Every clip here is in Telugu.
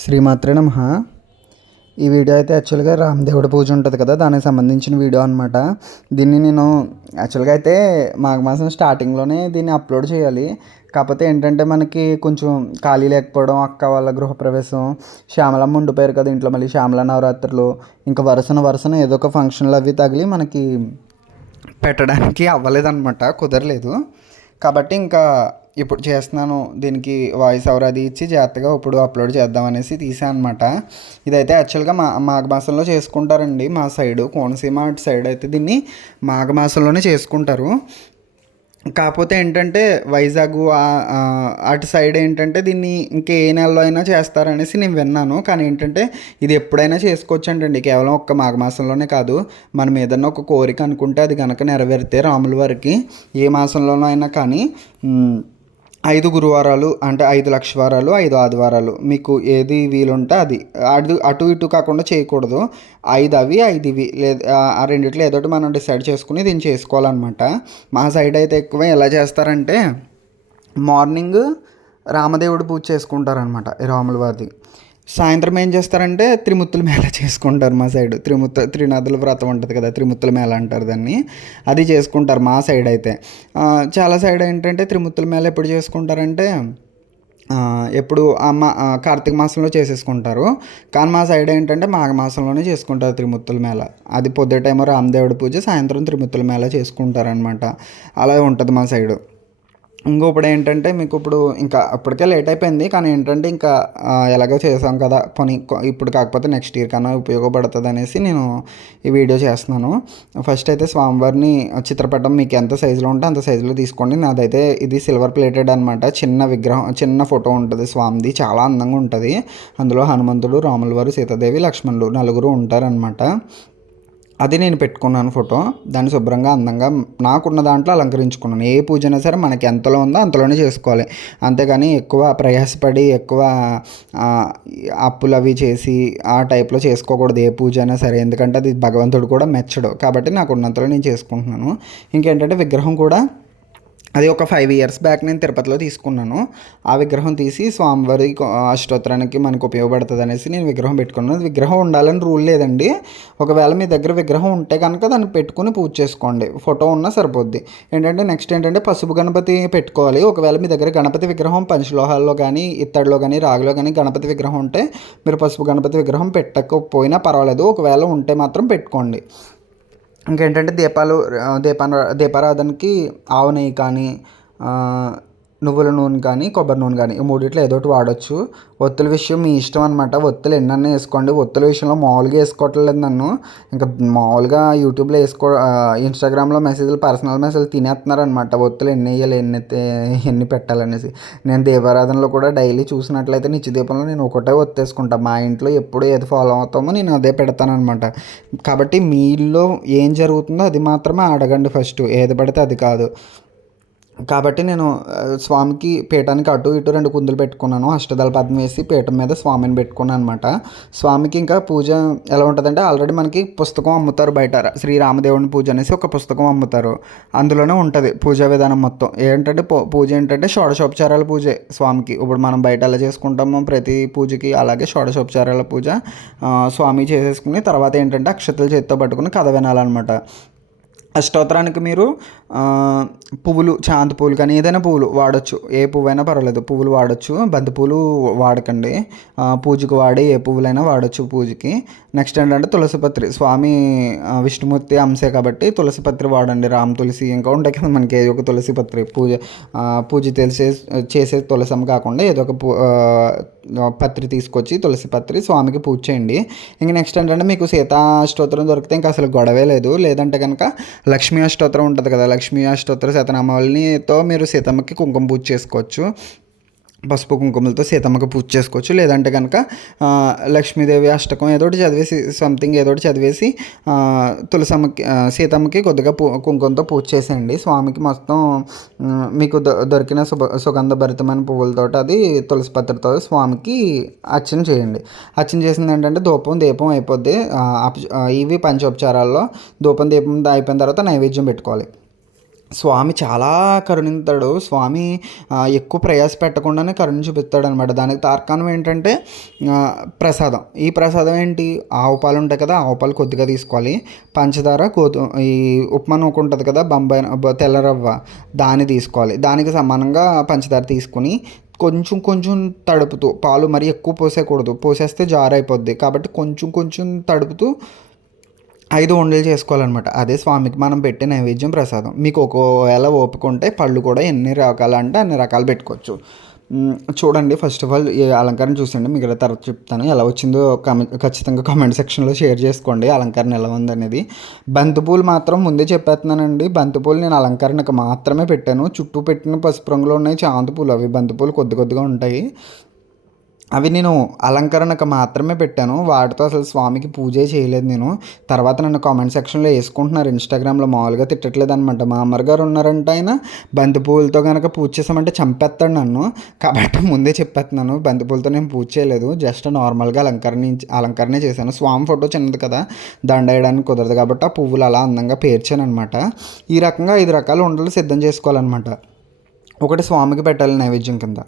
శ్రీమాత్రే నమః. ఈ వీడియో అయితే యాక్చువల్గా రామదేవుడి పూజ ఉంటుంది కదా, దానికి సంబంధించిన వీడియో అనమాట. దీన్ని నేను యాక్చువల్గా అయితే మాఘమాసం స్టార్టింగ్లోనే దీన్ని అప్లోడ్ చేయాలి. కాకపోతే ఏంటంటే మనకి కొంచెం ఖాళీ లేకపోవడం, అక్క వాళ్ళ గృహప్రవేశం, శ్యామలమ్మ ఉండిపోయారు కదా ఇంట్లో, మళ్ళీ శ్యామల నవరాత్రులు, ఇంకా వరుసన ఏదో ఒక ఫంక్షన్లు అవి తగిలి మనకి పెట్టడానికి అవ్వలేదన్నమాట, కుదరలేదు. కాబట్టి ఇంకా ఇప్పుడు చేస్తున్నాను, దీనికి వాయిస్ ఓవర్ అది ఇచ్చి జాగ్రత్తగా ఇప్పుడు అప్లోడ్ చేద్దాం అనేసి తీసాను అనమాట. ఇదైతే యాక్చువల్గా మాఘమాసంలో చేసుకుంటారండి మా సైడు, కోనసీమ అటు సైడ్ అయితే దీన్ని మాఘమాసంలోనే చేసుకుంటారు. కాకపోతే ఏంటంటే వైజాగ్ అటు సైడ్ ఏంటంటే దీన్ని ఇంకే నెలలో అయినా చేస్తారనేసి నేను విన్నాను. కానీ ఏంటంటే ఇది ఎప్పుడైనా చేసుకోవచ్చు అంటండి, కేవలం ఒక్క మాఘమాసంలోనే కాదు. మనం ఏదన్నా ఒక కోరిక అనుకుంటే అది కనుక నెరవేరితే రాముల వారికి ఏ మాసంలోనో అయినా కానీ 5 గురువారాలు అంటే 5 లక్షవారాలు, 5 ఆదివారాలు మీకు ఏది వీలుంటే అది అటు ఇటు కాకుండా చేయకూడదు. 5 అవి 5 ఇవి లేదు, ఆ రెండిట్లో ఏదోటి మనం డిసైడ్ చేసుకుని దీన్ని చేసుకోవాలన్నమాట. మా సైడ్ అయితే ఎక్కువ ఎలా చేస్తారంటే మార్నింగ్ రామదేవుడు పూజ చేసుకుంటారనమాట రాముల వారిది. సాయంత్రం ఏం చేస్తారంటే త్రిమూర్తుల మేళ చేసుకుంటారు మా సైడ్. త్రినాథుల వ్రతం ఉంటుంది కదా, త్రిమూర్తుల మేళ అంటారు దాన్ని. అది చేసుకుంటారు మా సైడ్ అయితే. చాలా సైడ్ ఏంటంటే త్రిమూర్తుల మేళ ఎప్పుడు చేసుకుంటారంటే ఎప్పుడు కార్తీక మాసంలో చేసేసుకుంటారు. కానీ మా సైడ్ ఏంటంటే మాఘమాసంలోనే చేసుకుంటారు త్రిమూర్తుల మేళ. అది పొద్దుటేమో రామదేవుడి పూజ, సాయంత్రం త్రిమూర్తుల మేళ చేసుకుంటారనమాట. అలా ఉంటుంది మా సైడు. ఇంకొప్పుడు ఏంటంటే మీకు ఇప్పుడు ఇంకా అప్పటికే లేట్ అయిపోయింది. కానీ ఏంటంటే ఇంకా ఎలాగో చేసాం కదా, పని ఇప్పుడు కాకపోతే నెక్స్ట్ ఇయర్ కన్నా ఉపయోగపడుతుంది అనేసి నేను ఈ వీడియో చేస్తున్నాను. ఫస్ట్ అయితే స్వామివారిని చిత్రపటం మీకు ఎంత సైజులో ఉంటే అంత సైజులో తీసుకోండి. నాదైతే ఇది సిల్వర్ ప్లేటెడ్ అనమాట. చిన్న విగ్రహం, చిన్న ఫోటో ఉంటుంది స్వామిది, చాలా అందంగా ఉంటుంది. అందులో హనుమంతుడు, రాముల వారు, సీతాదేవి, లక్ష్మణుడు నలుగురు ఉంటారనమాట. అది నేను పెట్టుకున్నాను ఫోటో. దాన్ని శుభ్రంగా అందంగా నాకున్న దాంట్లో అలంకరించుకున్నాను. ఏ పూజ అయినా సరే మనకి ఎంతలో ఉందో అంతలోనే చేసుకోవాలి. అంతేగాని ఎక్కువ ప్రయాసపడి ఎక్కువ అప్పులు అవి చేసి ఆ టైప్లో చేసుకోకూడదు ఏ పూజ అయినా సరే. ఎందుకంటే అది భగవంతుడు కూడా మెచ్చడు. కాబట్టి నాకు ఉన్నంతలో నేను చేసుకుంటున్నాను. ఇంకేంటంటే విగ్రహం కూడా అది ఒక 5 ఇయర్స్ బ్యాక్ నేను తిరుపతిలో తీసుకున్నాను. ఆ విగ్రహం తీసి స్వామివారి అష్టోత్తరానికి మనకు ఉపయోగపడుతుంది అనేసి నేను విగ్రహం పెట్టుకున్నాను. విగ్రహం ఉండాలని రూల్ లేదండి. ఒకవేళ మీ దగ్గర విగ్రహం ఉంటే కనుక దాన్ని పెట్టుకుని పూజ చేసుకోండి, ఫోటో ఉన్నా సరిపోద్ది. ఏంటంటే నెక్స్ట్ ఏంటంటే పసుపు గణపతి పెట్టుకోవాలి. ఒకవేళ మీ దగ్గర గణపతి విగ్రహం పంచలోహాల్లో కానీ, ఇత్తడిలో కానీ, రాగిలో కానీ గణపతి విగ్రహం ఉంటే మీరు పసుపు గణపతి విగ్రహం పెట్టకపోయినా పర్వాలేదు. ఒకవేళ ఉంటే మాత్రం పెట్టుకోండి. ఇంకేంటంటే దీపారాధనకి ఆవు నెయ్యి కానీ, నువ్వుల నూనె కానీ, కొబ్బరి నూనె కానీ ఈ మూడిట్లో ఏదో ఒకటి వాడచ్చు. ఒత్తుల విషయం మీ ఇష్టం అనమాట. ఒత్తులు ఎన్నన్నా వేసుకోండి. ఒత్తుల విషయంలో మామూలుగా వేసుకోవట్లేదు నన్ను. ఇంకా మామూలుగా యూట్యూబ్లో ఇన్స్టాగ్రామ్లో మెసేజ్లు, పర్సనల్ మెసేజ్లు తినేస్తున్నారనమాట. ఒత్తులు ఎన్ని వేయాలి, ఎన్ని పెట్టాలనేసి. నేను దీపారాధనలో కూడా డైలీ చూసినట్లయితే నిత్య దీపంలో నేను ఒకటే ఒత్తేసుకుంటాను. మా ఇంట్లో ఎప్పుడు ఏది ఫాలో అవుతామో నేను అదే పెడతానమాట. కాబట్టి మీలో ఏం జరుగుతుందో అది మాత్రమే అడగండి ఫస్ట్, ఏది పడితే అది కాదు. కాబట్టి నేను స్వామికి పీఠానికి అటు ఇటు 2 కుందులు పెట్టుకున్నాను. అష్టదళ పద్మం వేసి పీఠం మీద స్వామిని పెట్టుకున్నాను అనమాట. స్వామికి ఇంకా పూజ ఎలా ఉంటుందంటే ఆల్రెడీ మనకి పుస్తకం అమ్ముతారు బయట. శ్రీరామదేవుని పూజ అనేసి ఒక పుస్తకం అమ్ముతారు. అందులోనే ఉంటుంది పూజా విధానం మొత్తం. ఏంటంటే పూజ ఏంటంటే షోడశోపచారాల పూజే స్వామికి. ఇప్పుడు మనం బయట ఎలా చేసుకుంటామో ప్రతి పూజకి, అలాగే షోడశోపచారాల పూజ స్వామి చేసేసుకుని తర్వాత ఏంటంటే అక్షతలు చేతితో పట్టుకుని కథ వినాలన్నమాట. అష్టోత్తరానికి మీరు పువ్వులు, చాంతి పువ్వులు కానీ ఏదైనా పువ్వులు వాడచ్చు. ఏ పువ్వైనా పర్వాలేదు, పువ్వులు వాడచ్చు. బంతి పువ్వులు వాడకండి. పూజకు వాడే ఏ పువ్వులైనా వాడచ్చు పూజకి. నెక్స్ట్ ఏంటంటే తులసిపత్రి, స్వామి విష్ణుమూర్తి అంశే కాబట్టి తులసిపత్రి వాడండి. రామ్ తులసి ఇంకా ఉంటాయి కదా మనకి, ఏదో ఒక తులసిపత్రి పూజ చేసే తులసం కాకుండా ఏదో ఒక పత్రి తీసుకొచ్చి తులసి పత్రి స్వామికి పూజ చేయండి. ఇంక నెక్స్ట్ ఏంటంటే మీకు సీతా అష్టోత్తరం దొరికితే ఇంకా అసలు గొడవే లేదు. లేదంటే కనుక లక్ష్మీ అష్టోత్తరం ఉంటుంది కదా, లక్ష్మీ అష్టోత్తర శతనామావళితో మీరు సీతమ్మకి కుంకుమ పూజ చేసుకోవచ్చు. పసుపు కుంకుమలతో సీతమ్మకి పూజ చేసుకోవచ్చు. లేదంటే కనుక లక్ష్మీదేవి అష్టకం ఏదోటి చదివేసి, సంథింగ్ ఏదోటి చదివేసి తులసమ్మకి సీతమ్మకి కొద్దిగా కుంకుమతో పూజ చేసేయండి. స్వామికి మొత్తం మీకు దొరికిన సుగంధభరితమైన పువ్వులతో అది తులసి పత్రితో స్వామికి అర్చన చేయండి. అర్చన చేసింది ఏంటంటే ధూపం దీపం అయిపోద్ది. ఇవి పంచోపచారాల్లో ధూపం దీపం అయిపోయిన తర్వాత నైవేద్యం పెట్టుకోవాలి. స్వామి చాలా కరుణిస్తాడు. స్వామి ఎక్కువ ప్రయాస పెట్టకుండానే కరుణ చూపిస్తాడనమాట. దానికి తార్కాణం ఏంటంటే ప్రసాదం. ఈ ప్రసాదం ఏంటి, ఆవు పాలు ఉంటాయి కదా, ఆవు పాలు కొద్దిగా తీసుకోవాలి. పంచదార, ఈ ఉప్మా నూక ఉంటుంది కదా, తెల్ల రవ్వ, దాన్ని తీసుకోవాలి. దానికి సమానంగా పంచదార తీసుకుని కొంచెం కొంచెం తడుపుతూ, పాలు మరి ఎక్కువ పోసేయకూడదు, పోసేస్తే జార్ అయిపోద్ది. కాబట్టి కొంచెం కొంచెం తడుపుతూ 5 ఉండలు చేసుకోవాలన్నమాట. అదే స్వామికి మనం పెట్టే నైవేద్యం ప్రసాదం. మీకు ఒకవేళ ఓపిక ఉంటే పళ్ళు కూడా ఎన్ని రకాలు అంటే అన్ని రకాలు పెట్టుకోవచ్చు. చూడండి, ఫస్ట్ ఆఫ్ ఆల్ ఈ అలంకారం చూసండి, మీకు తర్వాత చెప్తాను ఎలా వచ్చిందో. ఖచ్చితంగా కామెంట్ సెక్షన్లో షేర్ చేసుకోండి అలంకరణ ఎలా ఉందనేది. బంతిపూలు మాత్రం ముందే చెప్పేస్తున్నానండి, బంతిపూలు నేను అలంకరణకు మాత్రమే పెట్టాను. చుట్టూ పెట్టిన పసుపు రంగులో ఉన్నాయి చామంతి పూలు, అవి బంతిపూలు కొద్ది కొద్దిగా ఉంటాయి. అవి నేను అలంకరణకు మాత్రమే పెట్టాను, వాటితో అసలు స్వామికి పూజే చేయలేదు నేను. తర్వాత నన్ను కామెంట్ సెక్షన్లో వేసుకుంటున్నారు ఇన్స్టాగ్రామ్లో, మామూలుగా తిట్టట్లేదు అనమాట. మా అమ్మగారు ఉన్నారంటే ఆయన బంతిపూలతో కనుక పూజ చేసామంటే చంపేస్తాడు నన్ను. కాబట్టి ముందే చెప్పేస్తున్నాను, బంతిపూలతో నేను పూజ చేయలేదు, జస్ట్ నార్మల్గా అలంకరణే చేశాను. స్వామి ఫోటో చిన్నది కదా, దండ వేయడానికి కుదరదు కాబట్టి ఆ పువ్వులు అలా అందంగా పేర్చాను అనమాట. ఈ రకంగా 5 రకాల ఉండలు సిద్ధం చేసుకోవాలన్నమాట. ఒకటి స్వామికి పెట్టాలి నైవేద్యం కింద.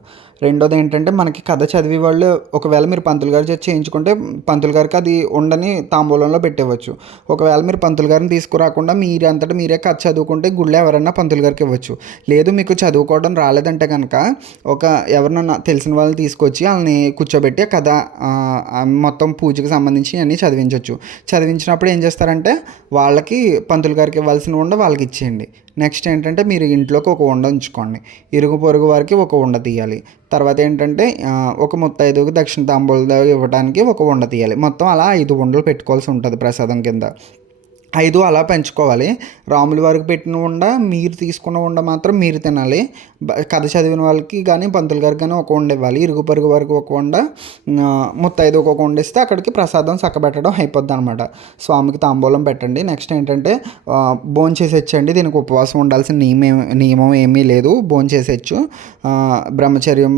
రెండోది ఏంటంటే, మనకి కథ చదివే వాళ్ళు ఒకవేళ మీరు పంతులు గారు చేసి చేయించుకుంటే పంతులు గారికి అది ఉండని తాంబూలంలో పెట్టేవచ్చు. ఒకవేళ మీరు పంతులు గారిని తీసుకురాకుండా మీరంతటా మీరే కథ చదువుకుంటే గుళ్ళో ఎవరన్నా పంతులు గారికి ఇవ్వచ్చు. లేదు మీకు చదువుకోవడం రాలేదంటే కనుక ఎవరినన్నా తెలిసిన వాళ్ళని తీసుకొచ్చి వాళ్ళని కూర్చోబెట్టి కథ మొత్తం పూజకి సంబంధించి అన్నీ చదివించినప్పుడు ఏం చేస్తారంటే, వాళ్ళకి పంతులు గారికి ఇవ్వాల్సిన ఉండ వాళ్ళకి ఇచ్చేయండి. నెక్స్ట్ ఏంటంటే, మీరు ఇంట్లోకి ఒక ఉండ ఉంచుకోండి, ఇరుగు పొరుగు వారికి ఒక ఉండ తీయాలి. తర్వాత ఏంటంటే, ఒక ముత్తైదువుకి దక్షిణ తాంబూలం ఇవ్వడానికి ఒక ఉండ తీయాలి. మొత్తం అలా 5 ఉండలు పెట్టుకోవాల్సి ఉంటుంది ప్రసాదం కింద. 5 అలా పెంచుకోవాలి. రాముల వారికి పెట్టిన ఉండ, మీరు తీసుకున్న ఉండ మాత్రం మీరు తినాలి. కథ చదివిన వాళ్ళకి కానీ పంతులు గారికి కానీ ఒక ఉండ ఇవ్వాలి. ఇరుగు పొరుగు వారికి ఒక ఉండ, ముత్తైదువుకి ఒక ఉండ ఇస్తే అక్కడికి ప్రసాదం చక్కబెట్టడం అయిపోద్ది అనమాట. స్వామికి తాంబూలం పెట్టండి. నెక్స్ట్ ఏంటంటే, భోంచేసేచ్చండి. దీనికి ఉపవాసం ఉండాల్సిన నియమం ఏమీ లేదు, భోంచేసేచ్చు. బ్రహ్మచర్యం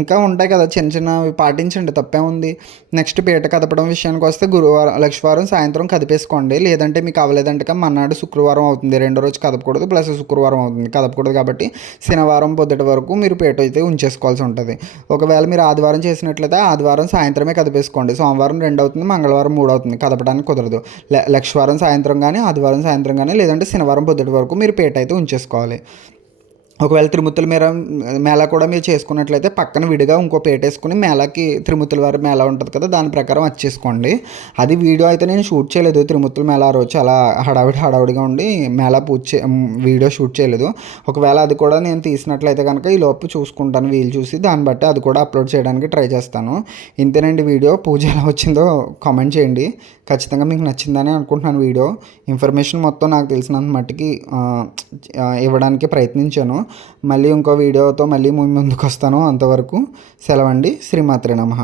ఇంకా ఉంటాయి కదా చిన్న చిన్నవి, పాటించండి, తప్పే ఉంది. నెక్స్ట్ పీట కదపడం విషయానికి వస్తే, గురువారం లక్షవారం సాయంత్రం కదిపేసుకోండి. లేదంటే మీకు అవ్వలేదంటే మన్నాడు శుక్రవారం అవుతుంది, రెండో రోజు కదపకూడదు, ప్లస్ శుక్రవారం అవుతుంది కదపకూడదు. కాబట్టి శనివారం పొద్దుటి వరకు మీరు పీట అయితే ఉంచేసుకోవాల్సి ఉంటుంది. ఒకవేళ మీరు ఆదివారం చేసినట్లయితే ఆదివారం సాయంత్రమే కదిపేసుకోండి. సోమవారం 2 అవుతుంది, మంగళవారం 3 అవుతుంది, కదపడానికి కుదరదు. లక్షవారం సాయంత్రం కానీ, ఆదివారం సాయంత్రం కానీ, లేదంటే శనివారం పొద్దుటి వరకు మీరు పీట అయితే ఉంచేసుకోవాలి. ఒకవేళ త్రిమూర్తుల మేళ కూడా మీరు చేసుకున్నట్లయితే పక్కన విడిగా ఇంకో పీట వేసుకుని మేళకి త్రిమూర్తుల వారి మేళ ఉంటుంది కదా, దాని ప్రకారం వచ్చేసుకోండి. అది వీడియో అయితే నేను షూట్ చేయలేదు. త్రిమూర్తుల మేళ ఆ రోజు చాలా హడావిడిగా ఉండి మేళ వీడియో షూట్ చేయలేదు. ఒకవేళ అది కూడా నేను తీసినట్లయితే కనుక ఈ లోపు చూసుకుంటాను, వీలు చూసి దాన్ని బట్టి అది కూడా అప్లోడ్ చేయడానికి ట్రై చేస్తాను. ఇంతేనండి వీడియో. పూజ ఎలా వచ్చిందో కామెంట్ చేయండి. ఖచ్చితంగా మీకు నచ్చిందని అనుకుంటున్నాను. వీడియో ఇన్ఫర్మేషన్ మొత్తం నాకు తెలిసినంత మట్టికి ఇవ్వడానికి ప్రయత్నించాను. మళ్ళీ ఇంకో వీడియోతో మళ్ళీ ముందుకు వస్తాను. అంతవరకు సెలవండి. శ్రీమాత్రే నమః.